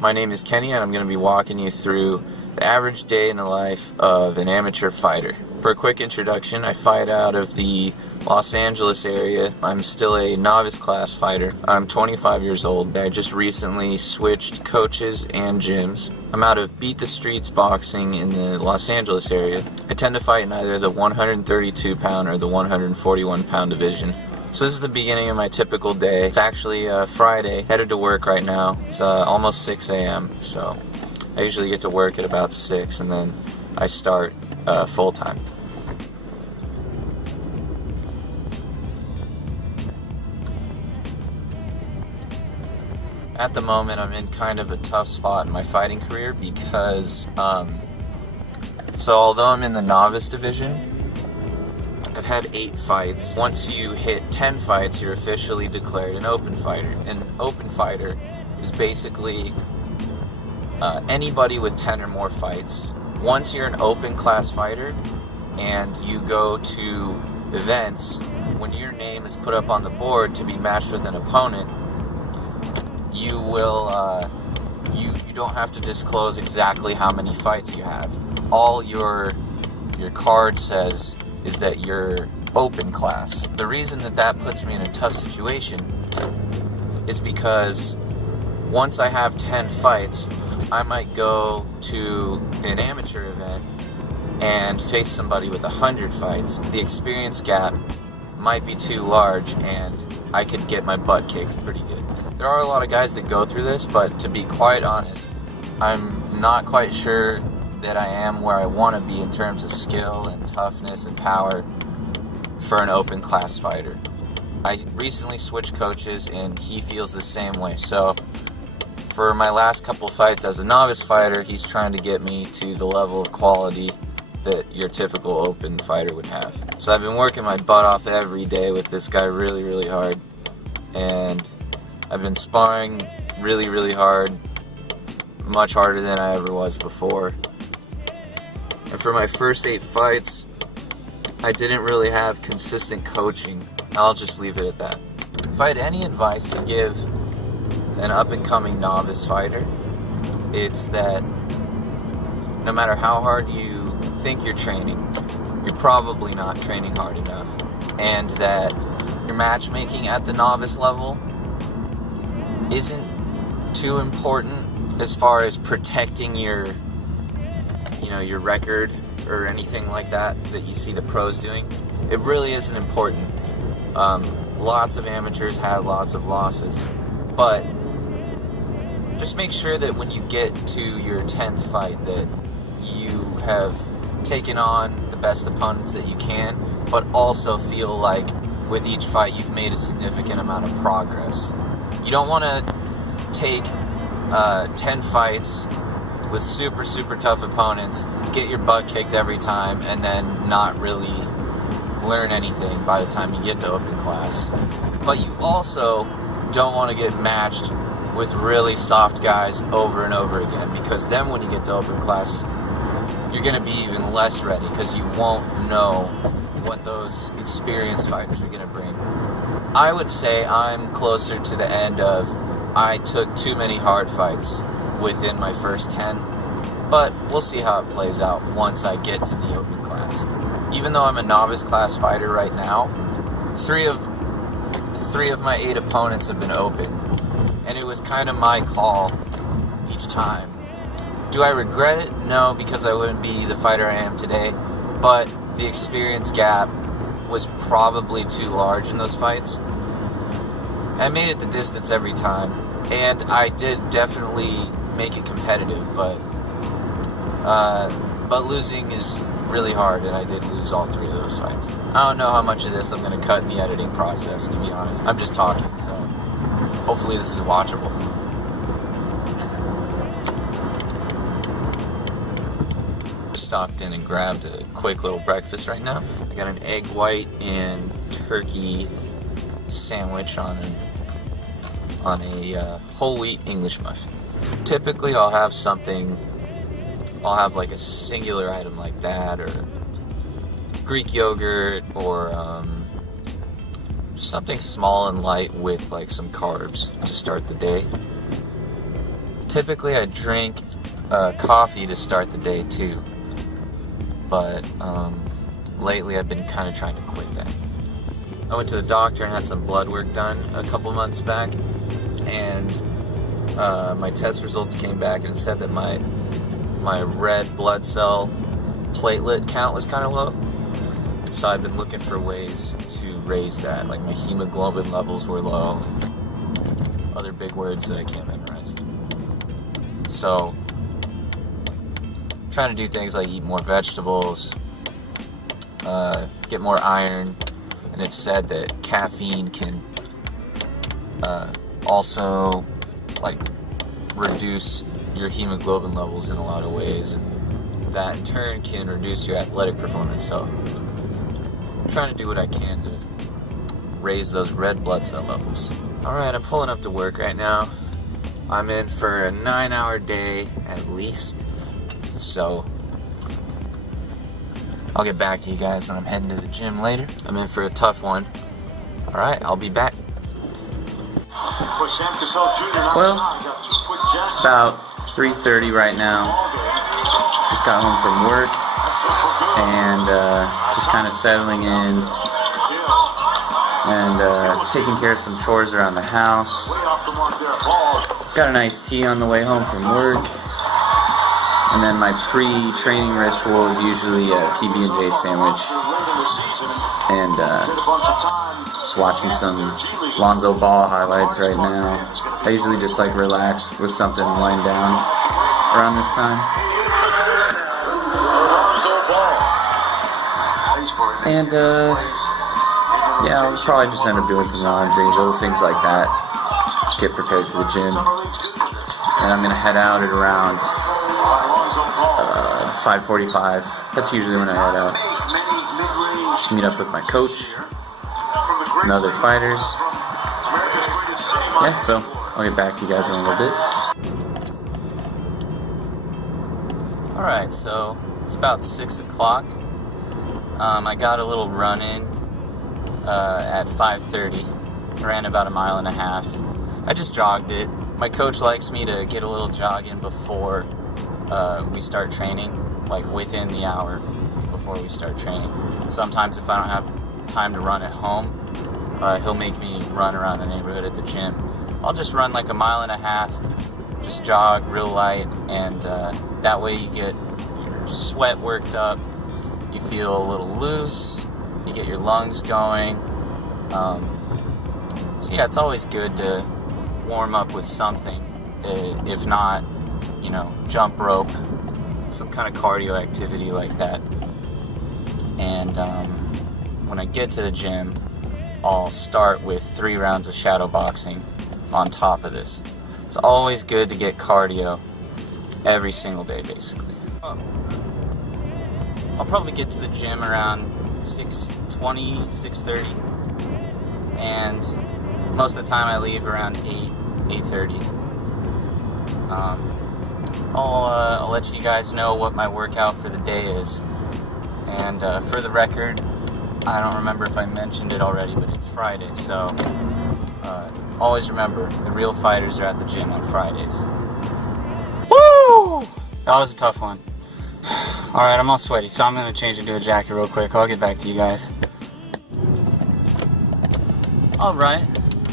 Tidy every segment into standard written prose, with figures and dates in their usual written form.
My name is Kenny, and I'm going to be walking you through the average day in the life of an amateur fighter. For a quick introduction, I fight out of the Los Angeles area. I'm still a novice class fighter. I'm 25 years old. I just recently switched coaches and gyms. I'm out of Beat the Streets Boxing in the Los Angeles area. I tend to fight in either the 132 pound or the 141 pound division. So this is the beginning of my typical day. It's actually Friday, headed to work right now. It's almost 6 a.m. so I usually get to work at about 6 and then I start full time. At the moment, I'm in kind of a tough spot in my fighting career because, so although I'm in the novice division, I've had 8 fights. Once you hit 10 fights, you're officially declared an open fighter. An open fighter is basically anybody with 10 or more fights. Once you're an open class fighter and you go to events, when your name is put up on the board to be matched with an opponent, you will you don't have to disclose exactly how many fights you have. All your card says is that you're open class. The reason that puts me in a tough situation is because once I have 10 fights, I might go to an amateur event and face somebody with 100 fights. The experience gap might be too large and I could get my butt kicked pretty good. There are a lot of guys that go through this, but to be quite honest, I'm not quite sure that I am where I want to be in terms of skill and toughness and power for an open class fighter. I recently switched coaches and he feels the same way. So for my last couple fights as a novice fighter, he's trying to get me to the level of quality that your typical open fighter would have. So I've been working my butt off every day with this guy really, really hard. And I've been sparring really, really hard, much harder than I ever was before. And for my first 8 fights, I didn't really have consistent coaching. I'll just leave it at that. If I had any advice to give an up-and-coming novice fighter, it's that no matter how hard you think you're training, you're probably not training hard enough. And that your matchmaking at the novice level isn't too important as far as protecting your record or anything like that you see the pros doing. It really isn't important. Lots of amateurs have lots of losses, but just make sure that when you get to your 10th fight that you have taken on the best opponents that you can, but also feel like with each fight you've made a significant amount of progress. You don't want to take 10 fights with super, super tough opponents, get your butt kicked every time, and then not really learn anything by the time you get to open class. But you also don't want to get matched with really soft guys over and over again, because then when you get to open class, you're going to be even less ready because you won't know what those experienced fighters are going to bring. I would say I'm closer to the end of I took too many hard fights within my first 10, but we'll see how it plays out once I get to the open class. Even though I'm a novice class fighter right now, three of my 8 opponents have been open, and it was kind of my call each time. Do I regret it? No, because I wouldn't be the fighter I am today, but the experience gap was probably too large in those fights. I made it the distance every time, and I did definitely make it competitive, but losing is really hard, and I did lose all 3 of those fights. I don't know how much of this I'm going to cut in the editing process, to be honest. I'm just talking, so hopefully this is watchable. Just stopped in and grabbed a quick little breakfast right now. I got an egg white and turkey sandwich on a whole wheat English muffin. Typically I'll have like a singular item like that, or Greek yogurt, or just something small and light with like some carbs to start the day. typically I drink coffee to start the day too, but lately I've been kind of trying to quit that. I went to the doctor and had some blood work done a couple months back, and my test results came back and it said that my red blood cell platelet count was kind of low. So I've been looking for ways to raise that, like my hemoglobin levels were low, other big words that I can't memorize. So trying to do things like eat more vegetables, get more iron, and it's said that caffeine can also like reduce your hemoglobin levels in a lot of ways, and that in turn can reduce your athletic performance. So I'm trying to do what I can to raise those red blood cell levels. Alright, I'm pulling up to work right now. I'm in for a 9-hour day at least, so I'll get back to you guys when I'm heading to the gym later. I'm in for a tough one. Alright, I'll be back. Well, it's about 3:30 right now. Just got home from work and just kind of settling in and taking care of some chores around the house. Got an iced tea on the way home from work. And then my pre-training ritual is usually a PB&J sandwich. And just watching some Lonzo Ball highlights right now. I usually just like relax with something and wind down around this time. And yeah, I'll probably just end up doing some laundry, little things like that. Just get prepared for the gym. And I'm gonna head out at around 5:45. That's usually when I head out. Meet up with my coach and other fighters. Yeah, so I'll get back to you guys in a little bit. Alright, so it's about 6 o'clock. I got a little run in at 5:30. Ran about 1.5 miles. I just jogged it. My coach likes me to get a little jog in before we start training, like within the hour before we start training. Sometimes if I don't have time to run at home, he'll make me run around the neighborhood at the gym. I'll just run like 1.5 miles, just jog real light, and that way you get your sweat worked up, you feel a little loose, you get your lungs going. So yeah, it's always good to warm up with something, if not, you know, jump rope, some kind of cardio activity like that. And when I get to the gym, I'll start with 3 rounds of shadow boxing on top of this. It's always good to get cardio every single day, basically. I'll probably get to the gym around 6:20, 6:30, and most of the time I leave around 8:30. I'll let you guys know what my workout for the day is. And for the record, I don't remember if I mentioned it already, but it's Friday, so always remember, the real fighters are at the gym on Fridays. Woo! That was a tough one. Alright, I'm all sweaty, so I'm going to change into a jacket real quick. I'll get back to you guys. Alright,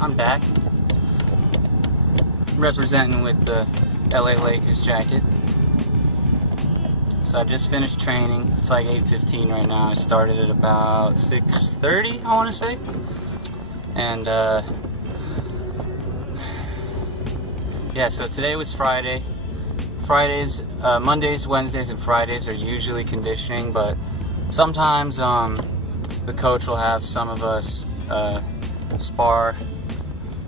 I'm back. Representing with the LA Lakers jacket. So I just finished training. It's like 8:15 right now. I started at about 6:30, I want to say. And yeah, so today was Friday. Mondays, Wednesdays, and Fridays are usually conditioning, but sometimes the coach will have some of us spar.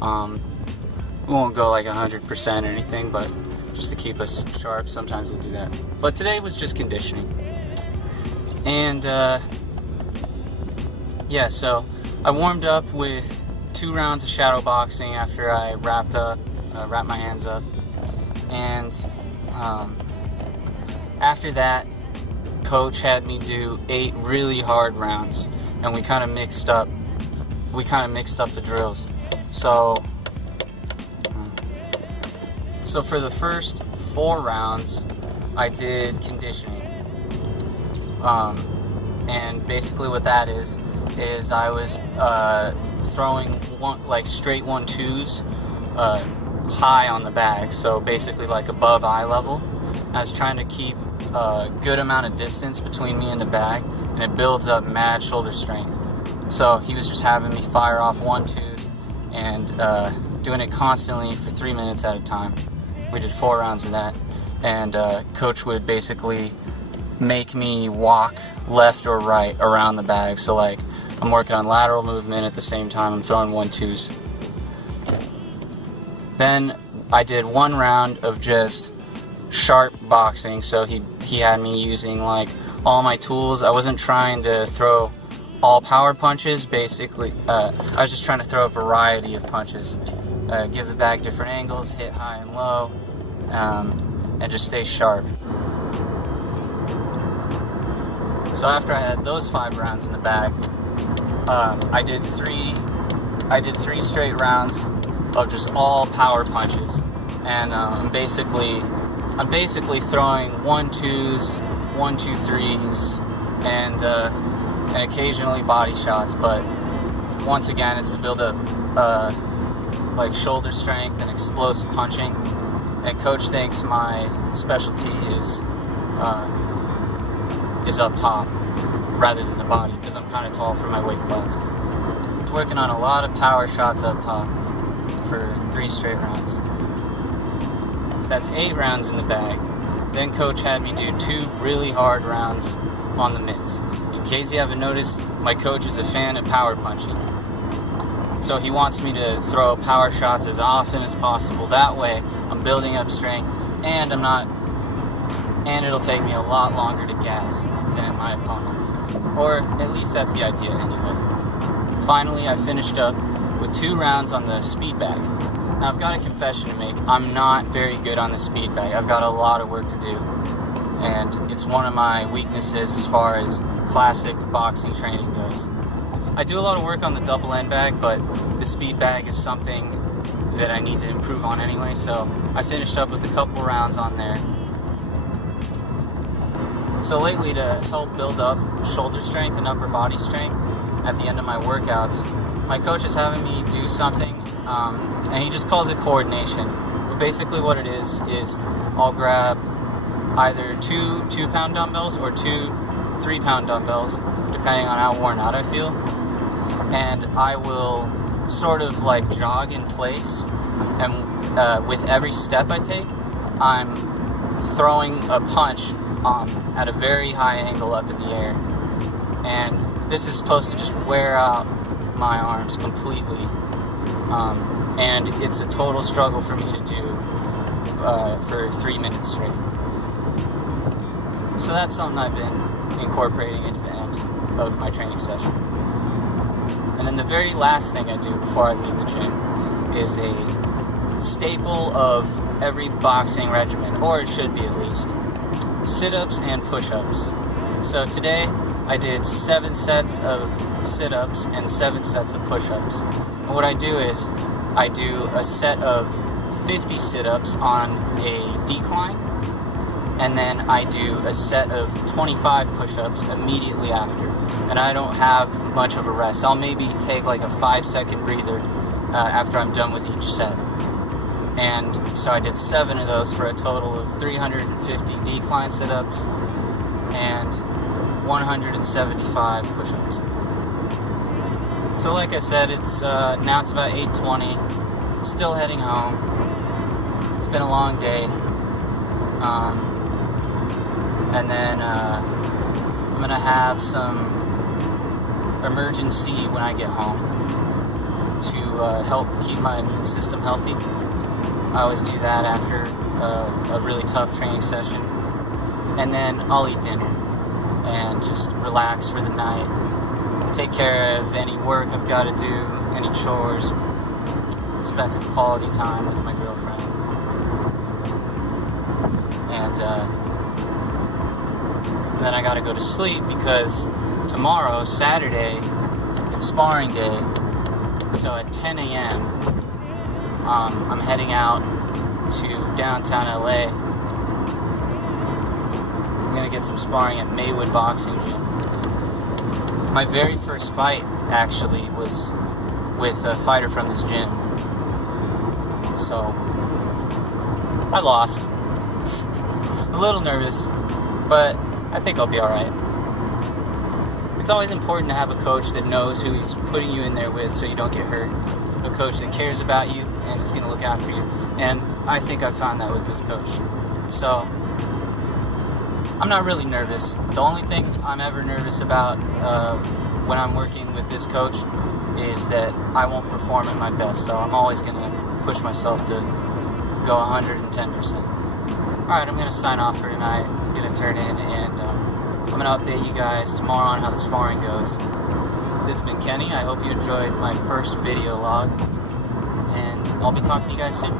We won't go like 100% or anything, but just to keep us sharp, sometimes we'll do that. But today was just conditioning. And yeah, so I warmed up with 2 rounds of shadow boxing after I wrapped my hands up. And after that, coach had me do 8 really hard rounds, and we kind of mixed up the drills. So So for the first 4 rounds, I did conditioning. And basically what that is I was throwing straight 1-2s high on the bag, so basically like above eye level. I was trying to keep a good amount of distance between me and the bag, and it builds up mad shoulder strength. So he was just having me fire off 1-2s and doing it constantly for 3 minutes at a time. We did 4 rounds of that, and coach would basically make me walk left or right around the bag. So like I'm working on lateral movement at the same time I'm throwing 1-2s. Then I did 1 round of just sharp boxing. So he had me using like all my tools. I wasn't trying to throw all power punches. Basically, I was just trying to throw a variety of punches. Give the bag different angles, hit high and low, and just stay sharp. So after I had those 5 rounds in the bag, I did 3 straight rounds of just all power punches, and I'm basically throwing 1-2s, 1-2-3s, and occasionally body shots. But once again, it's to build up like shoulder strength and explosive punching. And coach thinks my specialty is up top rather than the body, because I'm kind of tall for my weight class. I was working on a lot of power shots up top for 3 straight rounds. So that's 8 rounds in the bag. Then coach had me do 2 really hard rounds on the mitts. In case you haven't noticed, my coach is a fan of power punching. So he wants me to throw power shots as often as possible. That way I'm building up strength, and it'll take me a lot longer to gas than my opponents. Or at least that's the idea anyway. Finally, I finished up with 2 rounds on the speed bag. Now I've got a confession to make. I'm not very good on the speed bag. I've got a lot of work to do, and it's one of my weaknesses as far as classic boxing training goes. I do a lot of work on the double end bag, but the speed bag is something that I need to improve on anyway, so I finished up with a couple rounds on there. So lately, to help build up shoulder strength and upper body strength at the end of my workouts, my coach is having me do something, and he just calls it coordination. But basically what it is I'll grab either 2 2-pound dumbbells or 2 3-pound dumbbells, depending on how worn out I feel, and I will sort of like jog in place, and with every step I take, I'm throwing a punch at a very high angle up in the air, and this is supposed to just wear out my arms completely, and it's a total struggle for me to do for 3 minutes straight. So that's something I've been incorporating into the end of my training session. And then the very last thing I do before I leave the gym is a staple of every boxing regimen, or it should be at least: sit-ups and push-ups. So today I did 7 sets of sit-ups and 7 sets of push-ups. And what I do is I do a set of 50 sit-ups on a decline, and then I do a set of 25 push-ups immediately after. And I don't have much of a rest. I'll maybe take like a 5-second breather after I'm done with each set. And so I did 7 of those for a total of 350 decline sit-ups and 175 push-ups. So like I said, it's now it's about 8:20. Still heading home. It's been a long day. And then I'm gonna have some emergency when I get home to help keep my immune system healthy. I always do that after a really tough training session. And then I'll eat dinner and just relax for the night. Take care of any work I've got to do, any chores. Spend some quality time with my girlfriend. And then I gotta go to sleep because tomorrow, Saturday, it's sparring day. So at 10 a.m., I'm heading out to downtown LA. I'm gonna get some sparring at Maywood Boxing Gym. My very first fight actually was with a fighter from this gym. So I lost. A little nervous, but I think I'll be alright. It's always important to have a coach that knows who he's putting you in there with so you don't get hurt. A coach that cares about you and is going to look after you. And I think I found that with this coach. So I'm not really nervous. The only thing I'm ever nervous about when I'm working with this coach is that I won't perform at my best. So I'm always going to push myself to go 110%. Alright, I'm going to sign off for tonight. I'm going to turn in and I'm going to update you guys tomorrow on how the sparring goes. This has been Kenny. I hope you enjoyed my first video log. And I'll be talking to you guys soon.